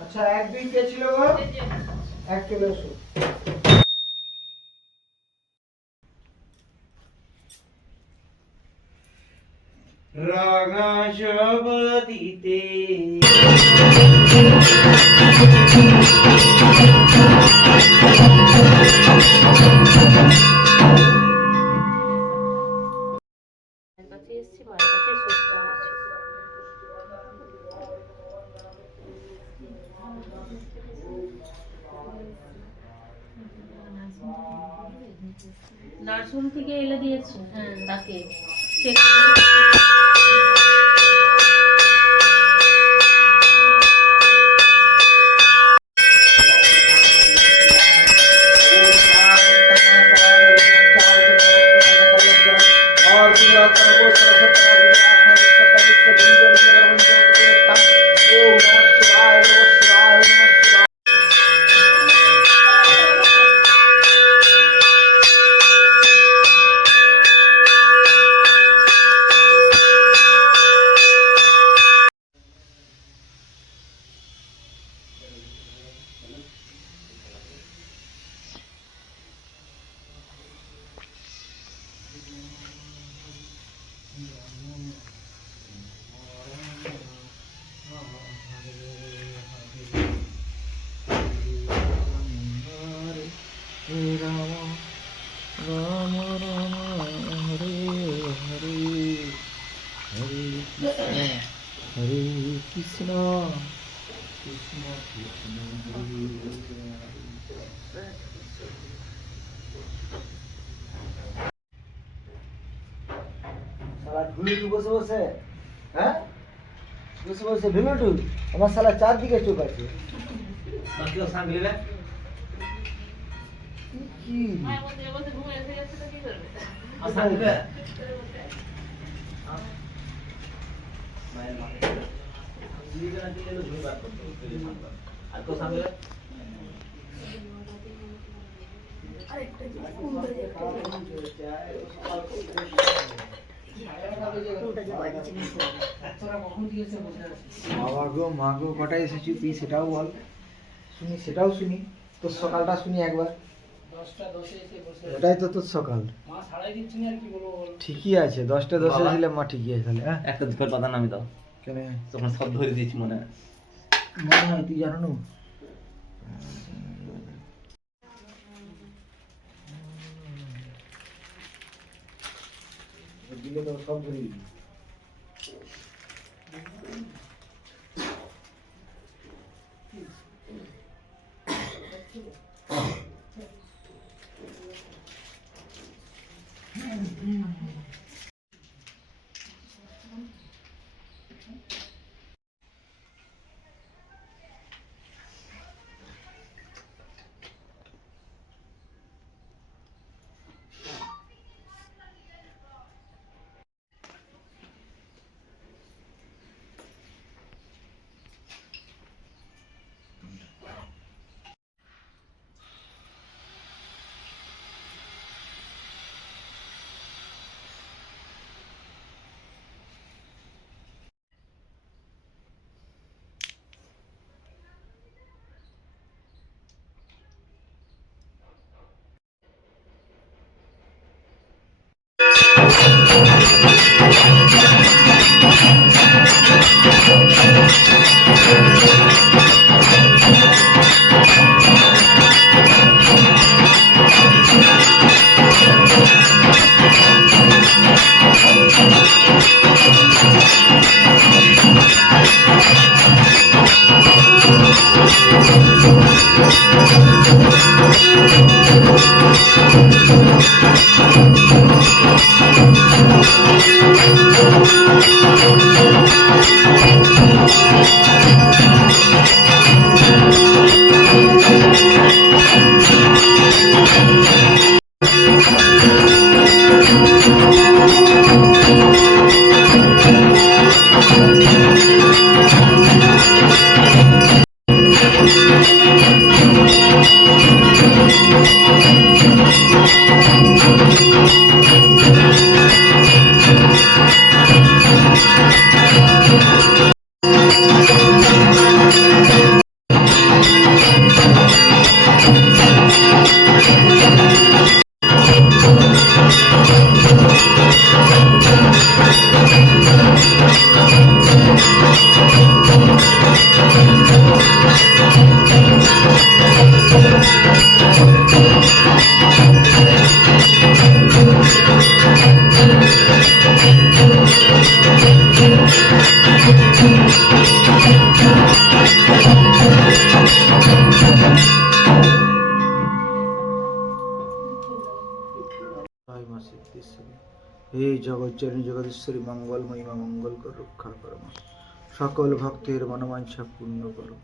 আচ্ছা এক দুই কে ছিল গো? এক চলে এসো রঙা সবদিতে নার্সিং থেকে এলে দিয়েছে। হ্যাঁ তাকে। Check Yeah. শালা ঢুলুটু বসে বসে হ্যাঁ? বসে বসে ঢুলুটু আমার শালা চারদিকে চোখ আছে। কি? বাবা গো মা গো কটায় এসেছি তুই সেটাও বল। শুনি সেটাও শুনি। তোর সকালটা শুনি একবার। ওটাই তো তোর সকাল। ঠিকই আছে দশটা দশে দিলে মা ঠিকই আছে তাহলে হ্যাঁ? একটা ধর পাতা নামি দাও। কেন? তখন সব ধরে দিয়েছি মনে হয়। মনে হয় তুই জানো না? দিলে তো সব ধরে দিবি জগজ্জননী জগদীশ্বরী মঙ্গল মহিমা মঙ্গল কর রক্ষা করো সকল ভক্তের মনোবাঞ্ছা পূর্ণ করো।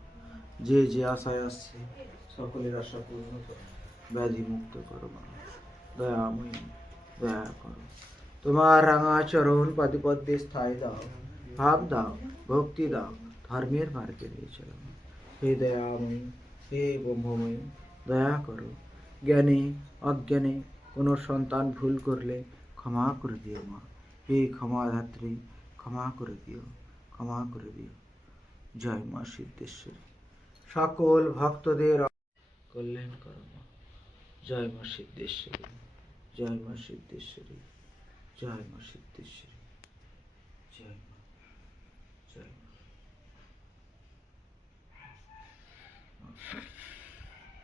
যে যে আশায় আসছে, সকলের আশা পূর্ণ করো। ব্যাধি মুক্ত করো মা। দয়াময়ী, দয়া করো। তোমার রাঙা চরণ পদপদ্মে স্থায়ী দাও। ভাব দাও, ভক্তি দাও, ধর্মের মার্গে নিয়ে চলো হে দয়াময়ী, হে ব্রহ্মময়ী, দয়া করো। জ্ঞানে, অজ্ঞানে কোনো সন্তান ভুল করলে ক্ষমা করে দিও মা। হে ক্ষমা ধাত্রী ক্ষমা করে দিও, ক্ষমা করে দিও। জয় মা সিদ্ধেশ্বরী। সকল ভক্তদের কল্যাণ করো মা। জয় মা সিদ্ধেশ্বরী, জয় মা সিদ্ধেশ্বরী, জয় মা সিদ্ধেশ্বরী, জয় মা জয় মা।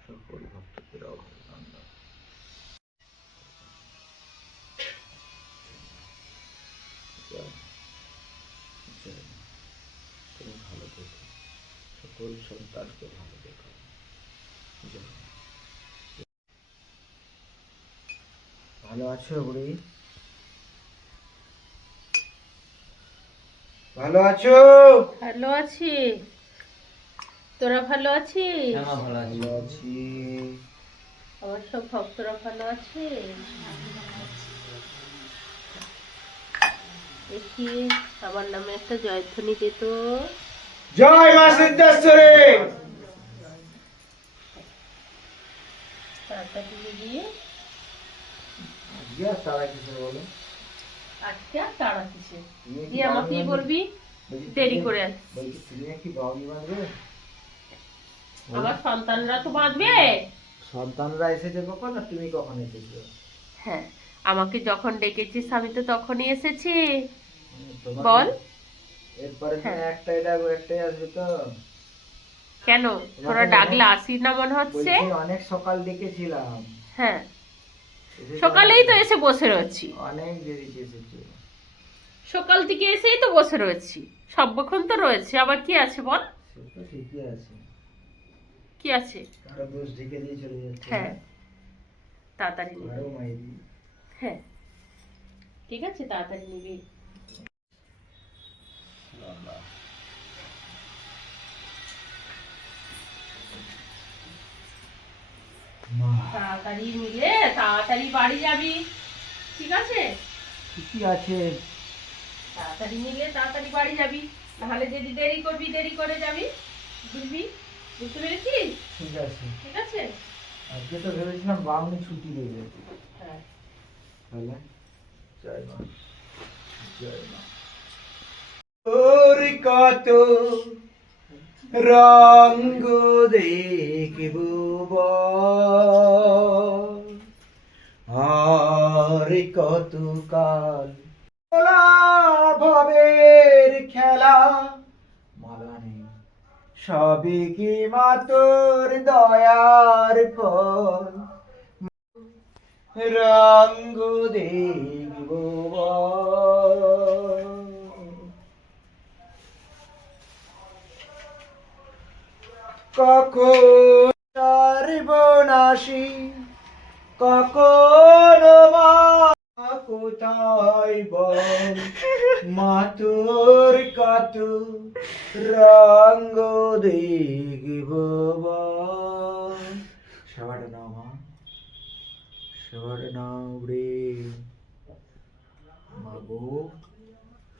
সকল ভক্তদের অভিনন্দন সন্তানকে ভালো দেখো। ভালো আছো বুড়ি? ভালো আছো? ভালো আছি। তোরা ভালো আছিস? হ্যাঁ ভালো আছি। ভালো আছি। আমার সব ভক্তরা ভালো আছে? দেখি আমার নামে একটা জয়ধ্বনি দে তো। জয় মা সিদ্ধেশ্বরী। সন্তানরা তো বাঁধবে? সন্তানরা এসেছে কখন আর তুমি কখন এসেছ? হ্যাঁ আমাকে যখন ডেকেছিস আমি তো তখনই এসেছি। মানে বল। এরপরে হ্যাঁ। একটাই ডাকবো একটাই আসবে তো। কেন? তোরা ডাকলে আসি না মনে হচ্ছে? অনেক সকাল ডেকেছিলাম হ্যাঁ। সকালেই তো এসে বসে রয়েছি। অনেক দেরিতে এসেছ। সকাল থেকে এসেই তো বসে রয়েছি। সর্বক্ষণ তো রয়েছে আবার কি আছে বল? তো ঠিকই আছে। কি আছে? কারও দোষ ঢেকে দিয়ে চলে যাচ্ছে। হ্যাঁ। তাড়াতাড়ি মাইরি। হ্যাঁ। ঠিক আছে তাড়াতাড়ি নিবি। মা তাড়াতাড়ি নিলে তাড়াতাড়ি বাড়ি যাবি ঠিক আছে? ঠিকই আছে। তাড়াতাড়ি নিলে তাড়াতাড়ি বাড়ি যাবি নাহলে যদি দেরি করবি দেরি করে যাবি বুঝবি বুঝতে পেরেছিস? ঠিক আছে। ঠিক আছে? আজকে তো ভেবেছিলাম বামনি ছুটি দেবে। হ্যাঁ। তাহলে? জয় মা। জয় মা। ওর কত রঙ্গ দেখিব আর কত কাল ভবের খেলা মালা নেই সবই কি মাতর দয়ার ফল? রঙ্গ দেখব কখন সর্বনাশী কখন কোথায় বল? মাতুর কত রঙ্গ দেখব সবার নাম সেবার নাম রে। মাগো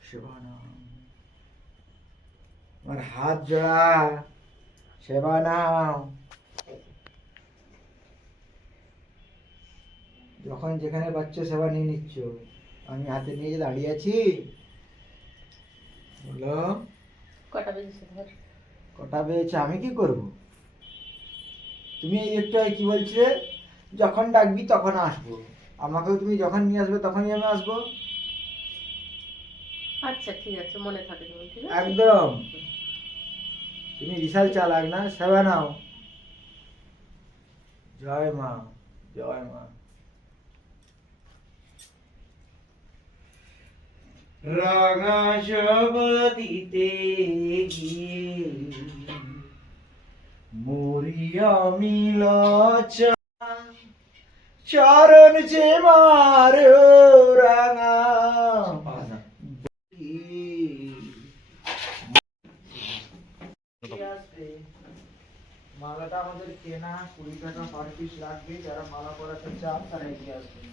সেবা আমার হাত জোড়া। সেবা নাও যখন যেখানে পাচ্ছ সেবা নিয়ে নিচ্ছ। আমি হাতে নিয়ে দাঁড়িয়ে আছি। বলো। কটা বেজেছে কটা পেয়েছে আমি কি করব? তুমি এই একটু কি বলছিলে? যখন ডাকবি তখন আসব। আমাকেও তুমি যখন নিয়ে আসবে তখনই আমি আসব। আচ্ছা ঠিক আছে মনে থাকে তুমি ঠিক একদম। তুমি বিশাল চালাক না? সেবা নাও। জয় মা জয় মা। রাঙা সবদিতে গিয়ে মরিয়া মিলাচ চরণ যে মার রাঙা। আমাদের কেনা কুড়ি টাকা পার পিস লাগবে যারা মালা পরাতে চান তারা এগিয়ে আসবেন।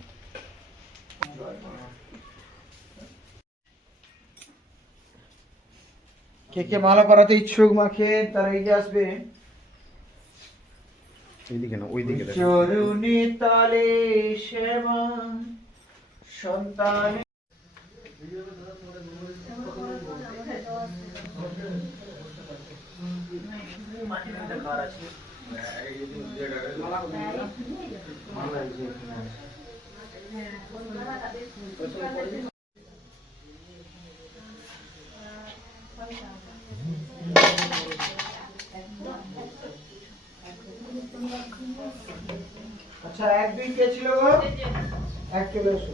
কে কে মালা পরাতে ইচ্ছুক মাকে তারা এগিয়ে আসবে। এইদিকে না ওইদিকে দেখো। চরুণী তালে সেবা সন্তান আচ্ছা এক দুই কে ছিল গো? এক চলে এসো